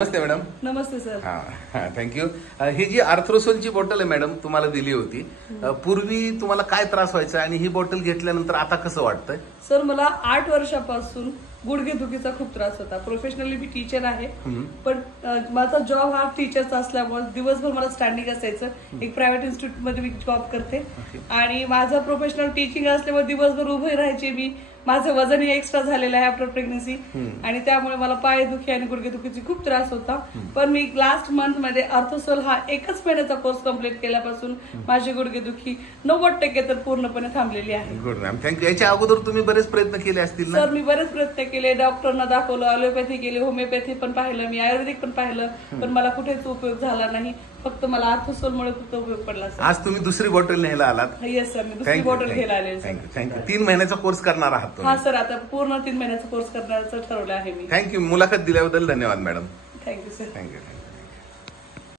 नमस्ते madam. नमस्ते sir. हां thank you. ही जी आर्थ्रोसोलची bottle आहे madam तुम्हाला दिली होती, पूर्वी तुम्हाला काय त्रास व्हायचा आणि ही बॉटल घेतल्यानंतर आता कसं वाटतंय? सर मला 8 वर्षापासून गुडघेदुखीचा खूप त्रास होता. प्रोफेशनली मी टीचर आहे, पण माझा जॉब हा टीचरचा असल्यामुळे दिवसभर मला स्टँडिंग असायचं. एक प्रायव्हेट इन्स्टिट्यूट मध्ये मी जॉब करते आणि माझं प्रोफेशनल टीचिंग असल्यामुळे दिवसभर उभे राहायचे मी. माझं वजनही एक्स्ट्रा झालेलं आहे आफ्टर प्रेग्नन्सी आणि त्यामुळे मला पायदुखी आणि गुडघेदुखीची खूप त्रास होता. पण मी लास्ट मंथ मध्ये आर्थ्रोसोल हा 1 महिन्याचा कोर्स कम्प्लीट केल्यापासून माझी गुडघेदुखी 90% तर पूर्णपणे थांबलेली आहे. Good ma'am, thank you. याच्या अगोदर तुम्ही बरेच प्रयत्न केले असतील ना? सर मी बरेच प्रयत्न केले, डॉक्टरना दाखवलं, अलोपॅथी केली, होमिओपॅथी पण पाहिलं, मी आयुर्वेदिक पण पाहिलं, पण मला कुठेच उपयोग झाला नाही. फक्त मला आर्थ्रोसोल मुळे फक्त उपयोग पडला सर. आज तुम्ही दुसरी बॉटल न्यायला आलात? येस सर, मी दुसरी बॉटल घ्यायला आले. थँक्यू. 3 महिन्याचा कोर्स करणार आहात तुम्ही? हा सर, आता पूर्ण 3 महिन्याचा कोर्स करण्याचं ठरवलं आहे मी. थँक्यू. मुलाखत दिल्याबद्दल धन्यवाद मॅडम. Thank you sir. थँक्यू.